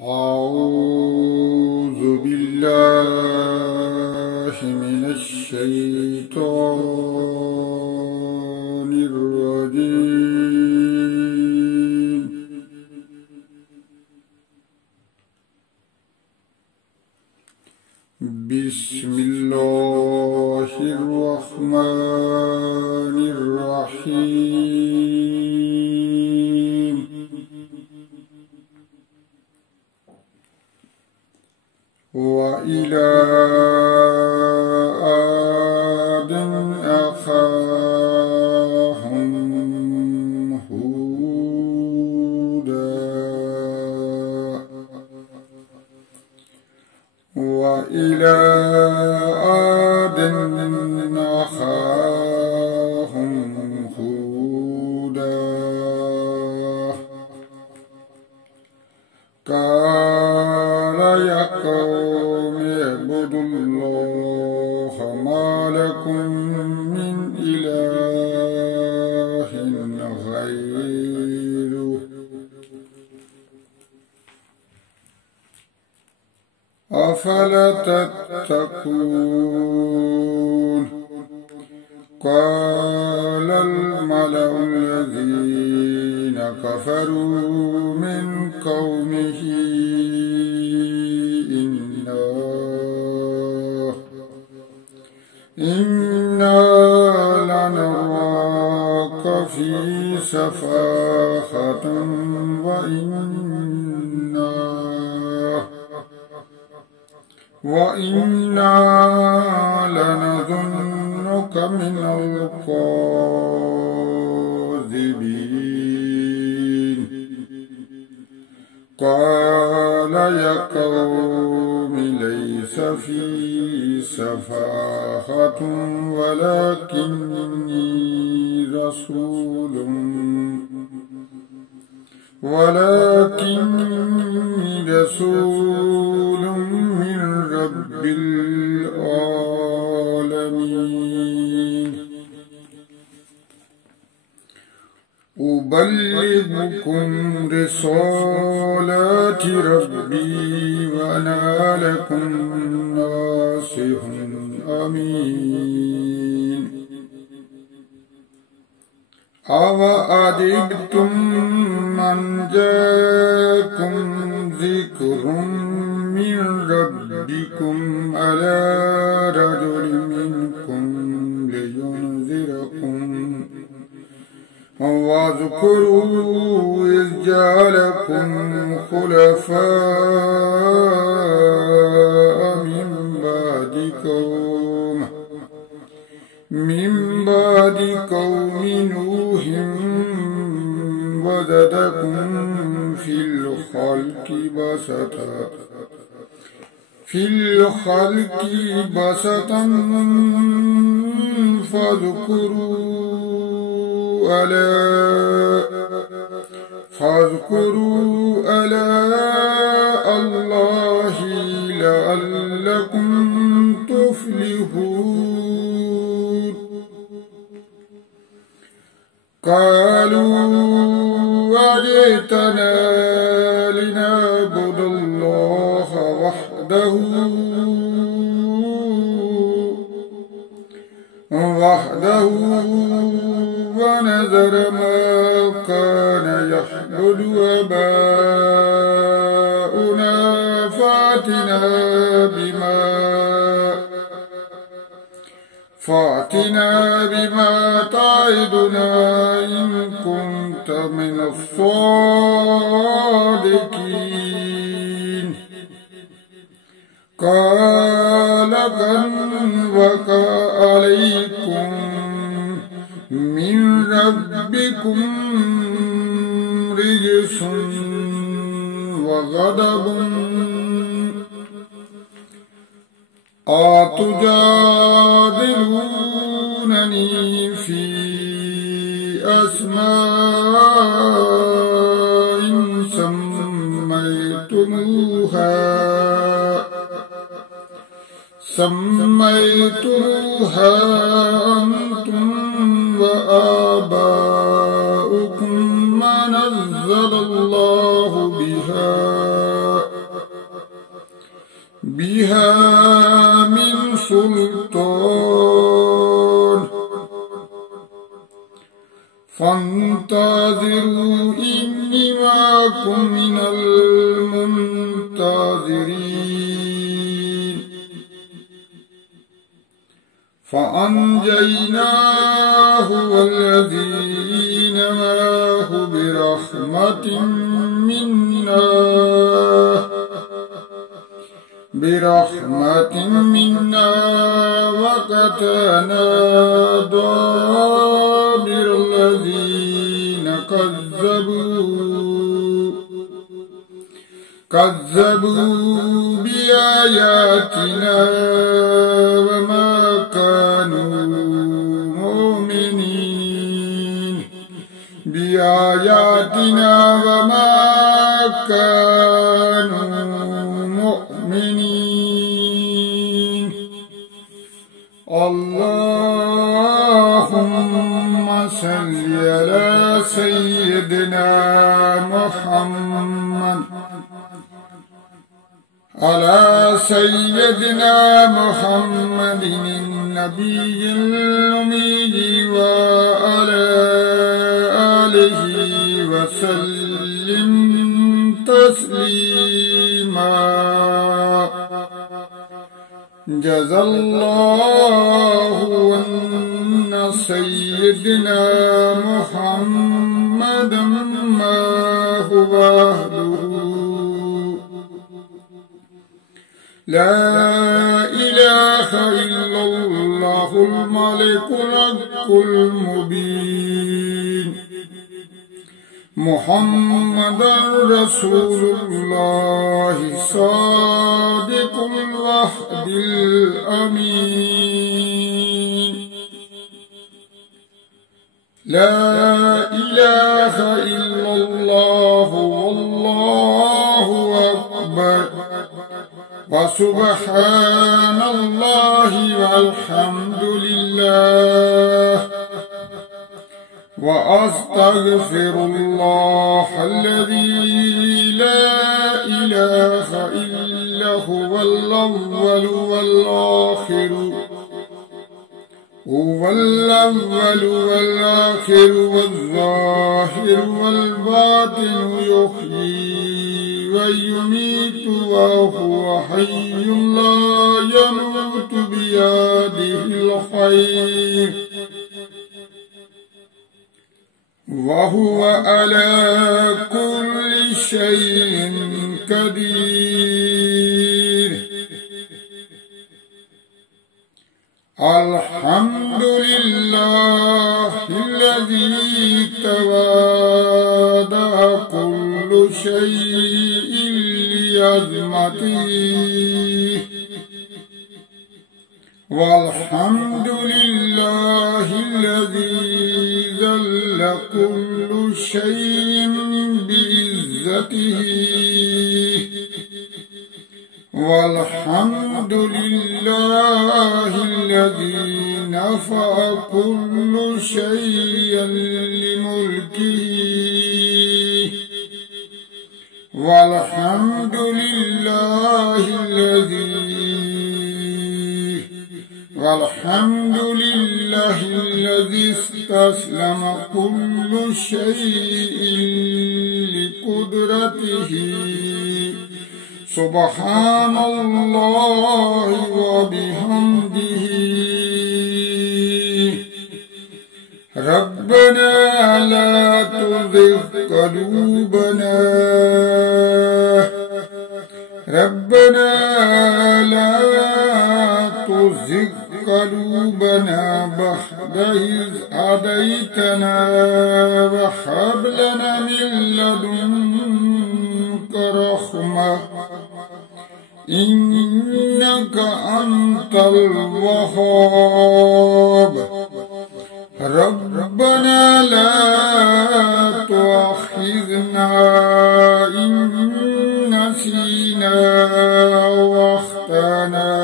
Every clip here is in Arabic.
أعوذ بالله من الشيطان الرجيم. بسم الله الرحمن الرحيم. وإلى عاد أخاهم هودا وإلى عاد أخاهم هودا قال يا قوم اعبدوا الله ما لكم من إله غيره أفلا تتقون. قال الملأ الذين كفروا من قومه إنا لنراك في سفاهة وإنا لنظنك من الكاذبين. قال يا قوم ليس في سفاهة ولكني رسول من رب العالمين. أبلغكم رسالات ربي وأنا لكم ناصح أمين. أوعجبتم من جاءكم ذكر من ربكم على رجل منكم لينذركم واذكروا إذ جعلكم خلفاء من بعد قوم نوح وزادكم في الخلق بسطا فاذكروا آلاء الله لعلكم تفلحون. قالوا أجئتنا لنعبد الله وحده ونذر ما كان يعبد آباؤنا فأتنا بما تعدنا إن كنت من الصادقين. قال قد وقع عليكم من ربكم رجس وغضب أتجادلونني في أسماء سميتموها أنتم وآباؤكم ما نزل الله الله بها من سلطان فانتظروا إني معكم من المنتظرين فأنجيناه والذين معه برحمة منا وقطعنا دابر الذين كذبوا بآياتنا وما كانوا مؤمنين اللهم صل على سيدنا محمد النبي الأمي وعلى آله وسلم تسليما جزا الله أن سيدنا محمدا ما هو أهله لا إله إلا الله الملك الحق المبين محمد رسول الله صادق الوعد الأمين لا إله إلا الله والله أكبر وسبحان الله والحمد لله وأستغفر الله الذي لا إله إلا هو الأول والآخر والظاهر والباطن يحيي ويميت وهو حي لا يموت بيده الخير وهو على كل شيء قدير الحمد لله الذي تواضع كل شيء لعظمته والحمد لله الذي ذل كل شيء بعزته والحمد لله الذي نفع كل شيء لملكه والحمد لله الذي استسلم كل شيء لقدرته سبحان الله وبحمده ربنا لا تزغ قلوبنا بعد إذ هديتنا وهب لنا من لدنك رحمة إنك أنت الوهاب ربنا لا تؤاخذنا إن نسينا واخطأنا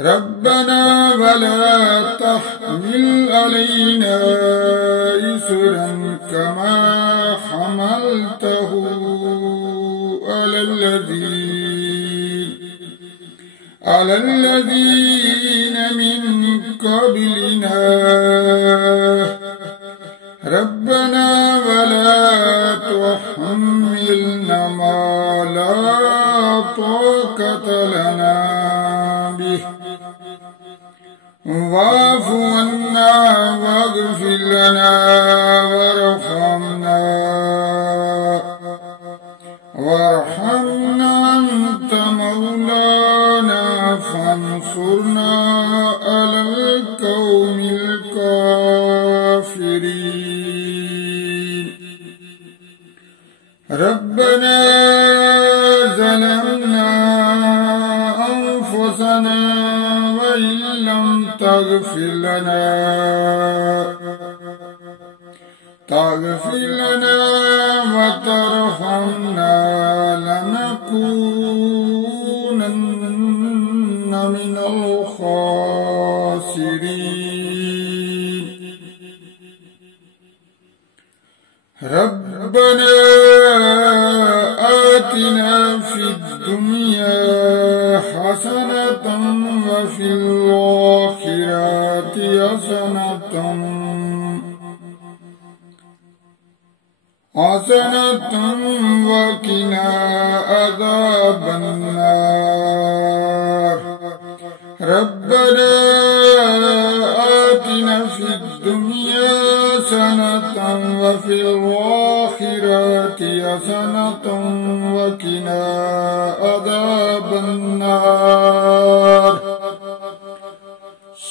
ربنا ولا تحمل علينا إصرا كما فعلته على الذين من قبلنا ربنا ولا تحملنا ما لا طاقة لنا به واعف عنا واغفر لنا وارحمنا أنت مولانا فانصرنا على القوم الكافرين ربنا ظلمنا أنفسنا وإن لم تغفر لنا وترحمنا لنكونن من الخاسرين ربنا آتنا في الدنيا حسنة وفي الآخرة حسنة وقنا عذاب النار ربنا آتنا في الدنيا حسنة وفي الآخرة حسنة وقنا عذاب النار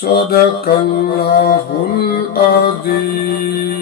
صدق الله العظيم.